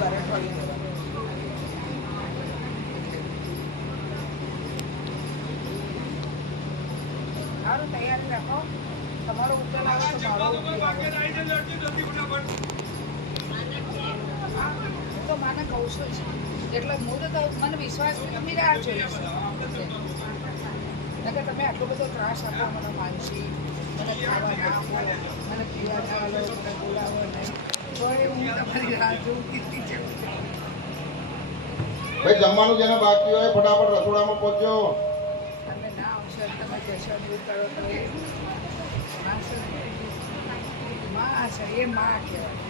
ઘરે ઠળી જવાનું. સારું તૈયારી રાખો. તમારો ઉકેલ આવે તો મારો ઉકેલ આવે. હું તો માને કહું છું જ. એટલે હું તો મને વિશ્વાસ છે તમે રાહ જોઈશ. કે તમે આટલો બધો ત્રાસ આપો મને માનસી, મને ખાવા ના આપો, મને પીવા ના આલો, મને બોલાવો નહીં, તો એ હું તમારી રાહ જોઉં કેટલી છે. ભાઈ જમવાનું જેને બાકી હોય ફટાફટ રસોડામાં પહોંચો. તમે ના આવશો તમે જશો એવું કરો તો એ માં છે એ માં કહેવાય.